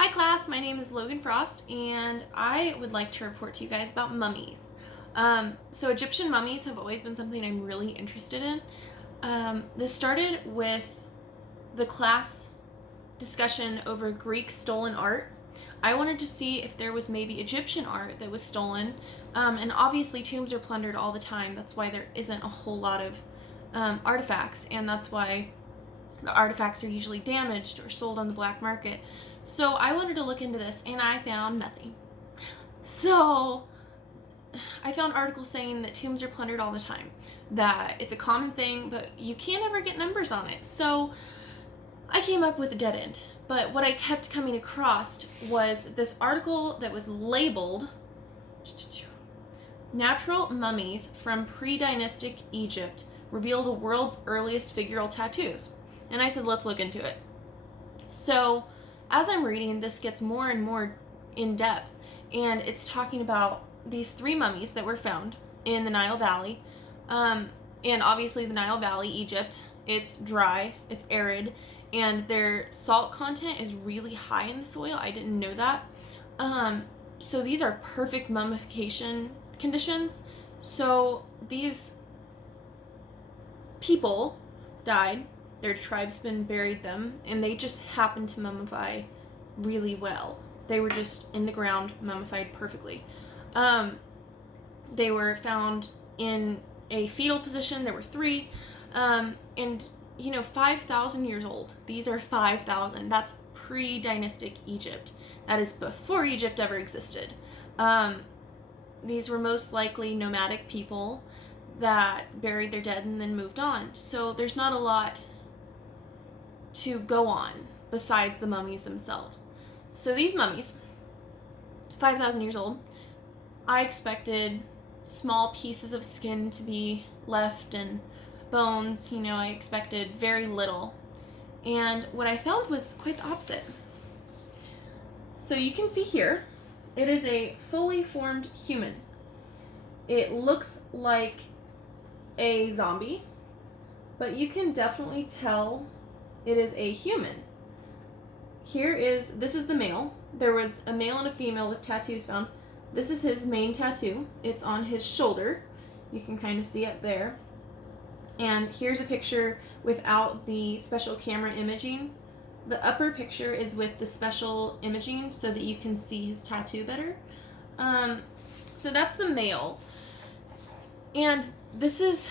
Hi class, my name is Logan Frost and I would like to report to you guys about mummies. So Egyptian mummies have always been something I'm really interested in. This started with the class discussion over Greek stolen art. I wanted to see if there was maybe Egyptian art that was stolen, and obviously tombs are plundered all the time. That's why there isn't a whole lot of artifacts, and that's why the artifacts are usually damaged or sold on the black market. So I wanted to look into this and I found nothing. So I found articles saying that tombs are plundered all the time, that it's a common thing, but you can't ever get numbers on it. So I came up with a dead end. But what I kept coming across was this article that was labeled Natural Mummies from Pre-Dynastic Egypt Reveal the World's Earliest Figural Tattoos. And I said, let's look into it. So as I'm reading, this gets more and more in depth, and it's talking about these three mummies that were found in the Nile Valley. And obviously the Nile Valley, Egypt, it's dry, it's arid, and their salt content is really high in the soil. I didn't know that. So these are perfect mummification conditions. So these people died, their tribesmen buried them, and they just happened to mummify really well. They were just in the ground, mummified perfectly. They were found in a fetal position. There were three, and 5,000 years old. These are 5,000. That's pre-dynastic Egypt. That is before Egypt ever existed. These were most likely nomadic people that buried their dead and then moved on. So there's not a lot to go on besides the mummies themselves. So these mummies, 5,000 years old, I expected small pieces of skin to be left and bones. I expected very little. And what I found was quite the opposite. So you can see here, it is a fully formed human. It looks like a zombie, but you can definitely tell it is a human. This is the male. There was a male and a female with tattoos found. This is his main tattoo. It's on his shoulder. You can kind of see it there. And here's a picture without the special camera imaging. The upper picture is with the special imaging so that you can see his tattoo better. So that's the male. And this is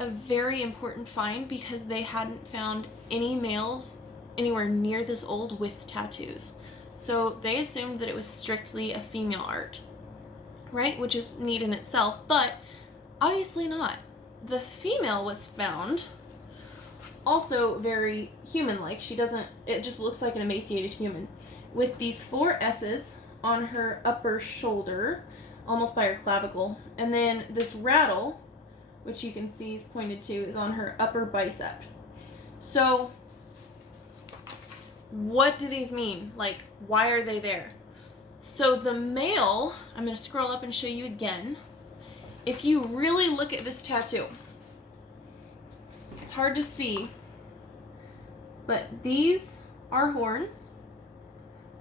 a very important find because they hadn't found any males anywhere near this old with tattoos. So they assumed that it was strictly a female art, right? Which is neat in itself, but obviously not. The female was found also very human-like. It just looks like an emaciated human with these 4 S's on her upper shoulder, almost by her clavicle. And then this rattle, which you can see is pointed to, is on her upper bicep. So what do these mean? Why are they there? So the male, I'm going to scroll up and show you again. If you really look at this tattoo, it's hard to see, but these are horns,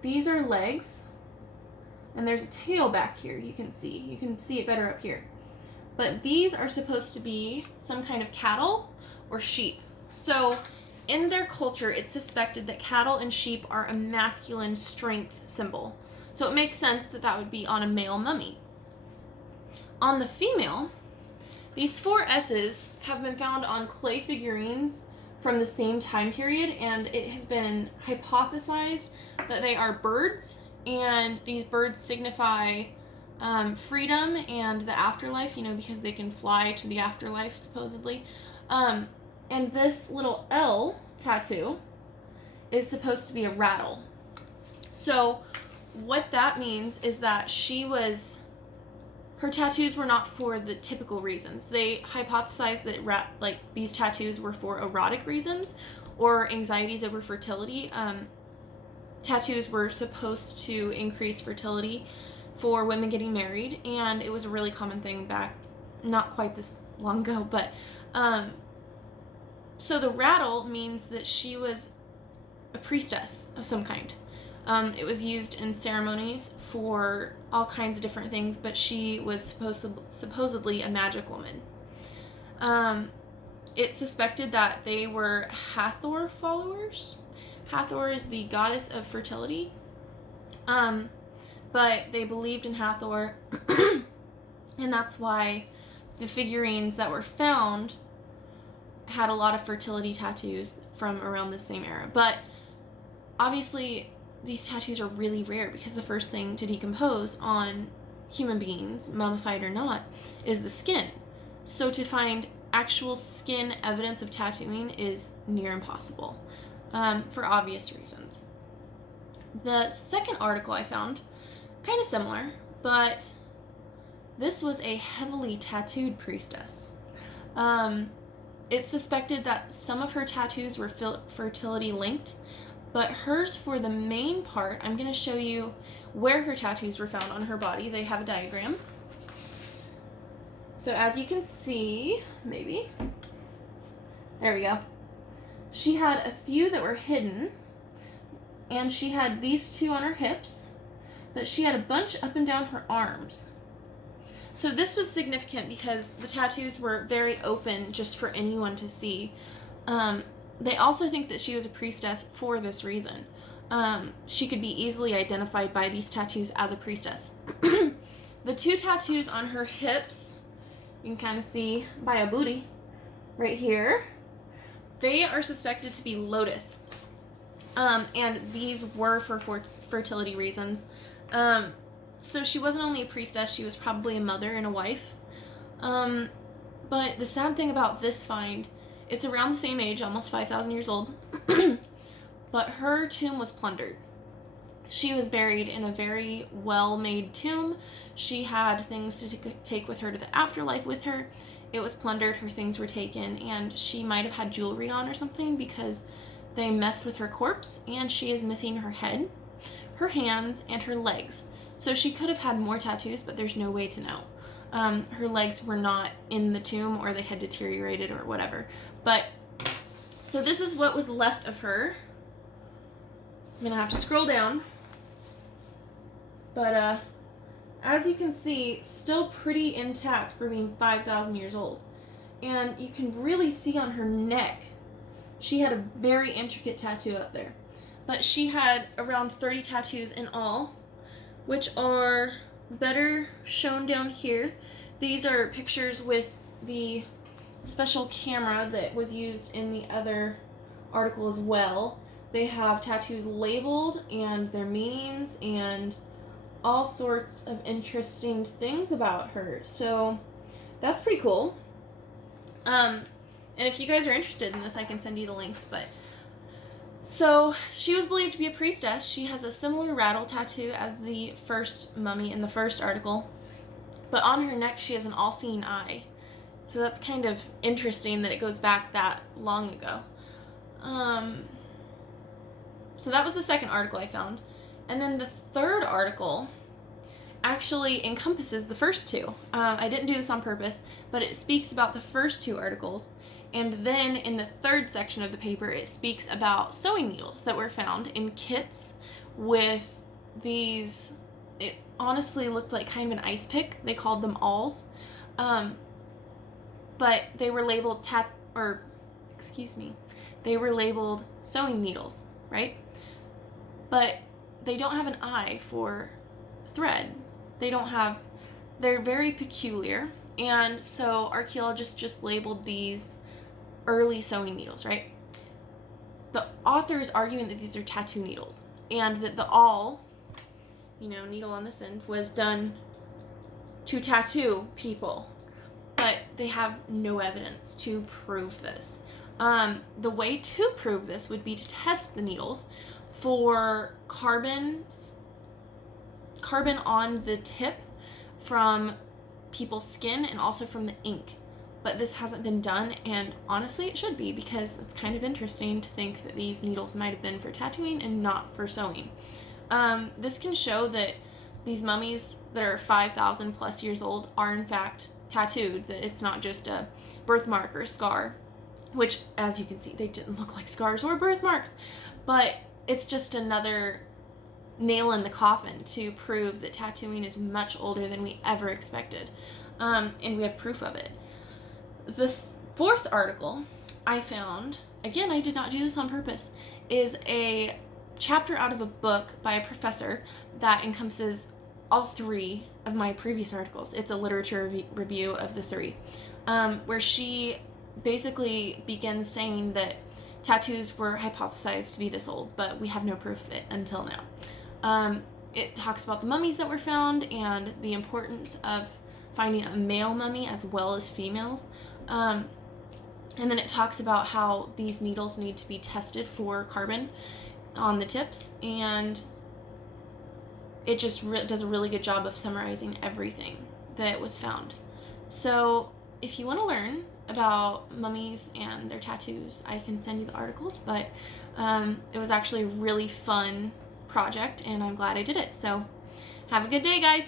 these are legs, and there's a tail back here you can see. You can see it better up here. But these are supposed to be some kind of cattle or sheep. So in their culture, it's suspected that cattle and sheep are a masculine strength symbol. So it makes sense that that would be on a male mummy. On the female, these 4 S's have been found on clay figurines from the same time period, and it has been hypothesized that they are birds, and these birds signify freedom and the afterlife, because they can fly to the afterlife, supposedly. And this little L tattoo is supposed to be a rattle. So what that means is that her tattoos were not for the typical reasons. They hypothesized that these tattoos were for erotic reasons or anxieties over fertility. Tattoos were supposed to increase fertility for women getting married, and it was a really common thing back not quite this long ago, but so the rattle means that she was a priestess of some kind. It was used in ceremonies for all kinds of different things, but she was supposedly a magic woman. It's suspected that they were Hathor followers. Hathor is the goddess of fertility. But they believed in Hathor, and that's why the figurines that were found had a lot of fertility tattoos from around the same era. But obviously, these tattoos are really rare because the first thing to decompose on human beings, mummified or not, is the skin. So to find actual skin evidence of tattooing is near impossible, for obvious reasons. The second article I found, kind of similar, but this was a heavily tattooed priestess. It's suspected that some of her tattoos were fertility linked, but hers, for the main part, I'm going to show you where her tattoos were found on her body. They have a diagram. So as you can see, maybe, there we go. She had a few that were hidden, and she had these two on her hips, but she had a bunch up and down her arms. So this was significant because the tattoos were very open just for anyone to see. They also think that she was a priestess for this reason. She could be easily identified by these tattoos as a priestess. The two tattoos on her hips, you can kind of see by a booty right here, they are suspected to be lotus. And these were for fertility reasons. So she wasn't only a priestess, she was probably a mother and a wife. But the sad thing about this find, it's around the same age, almost 5,000 years old, but her tomb was plundered. She was buried in a very well-made tomb. She had things to take with her to the afterlife with her. It was plundered, her things were taken, and she might have had jewelry on or something because they messed with her corpse, and she is missing her head, her hands, and her legs. So she could have had more tattoos, but there's no way to know. Her legs were not in the tomb, or they had deteriorated or whatever. But, so this is what was left of her. I'm going to have to scroll down. But, as you can see, still pretty intact for being 5,000 years old. And you can really see on her neck, she had a very intricate tattoo up there. But she had around 30 tattoos in all, which are better shown down here. These are pictures with the special camera that was used in the other article as well. They have tattoos labeled and their meanings and all sorts of interesting things about her. So that's pretty cool. And if you guys are interested in this, I can send you the links, but so she was believed to be a priestess. She has a similar rattle tattoo as the first mummy in the first article, but on her neck she has an all-seeing eye. So that's kind of interesting that it goes back that long ago. So that was the second article I found. And then the third article actually encompasses the first two. I didn't do this on purpose, but it speaks about the first two articles. And then in the third section of the paper, it speaks about sewing needles that were found in kits with these, it honestly looked like kind of an ice pick. They called them awls. But they were labeled they were labeled sewing needles, right? But they don't have an eye for thread. They're very peculiar. And so archaeologists just labeled these early sewing needles, right? The author is arguing that these are tattoo needles and that the awl, needle on this end, was done to tattoo people, but they have no evidence to prove this. The way to prove this would be to test the needles for carbon on the tip from people's skin and also from the ink. But this hasn't been done, and honestly it should be, because it's kind of interesting to think that these needles might have been for tattooing and not for sewing. This can show that these mummies that are 5,000 plus years old are in fact tattooed, that it's not just a birthmark or a scar, which, as you can see, they didn't look like scars or birthmarks, but it's just another nail in the coffin to prove that tattooing is much older than we ever expected. And we have proof of it. The fourth article I found, again, I did not do this on purpose, is a chapter out of a book by a professor that encompasses all three of my previous articles. It's a literature review of the three, where she basically begins saying that tattoos were hypothesized to be this old, but we have no proof of it until now. It talks about the mummies that were found and the importance of finding a male mummy as well as females. And then it talks about how these needles need to be tested for carbon on the tips, and it just does a really good job of summarizing everything that was found. So if you want to learn about mummies and their tattoos, I can send you the articles, but it was actually a really fun project, and I'm glad I did it. So have a good day, guys.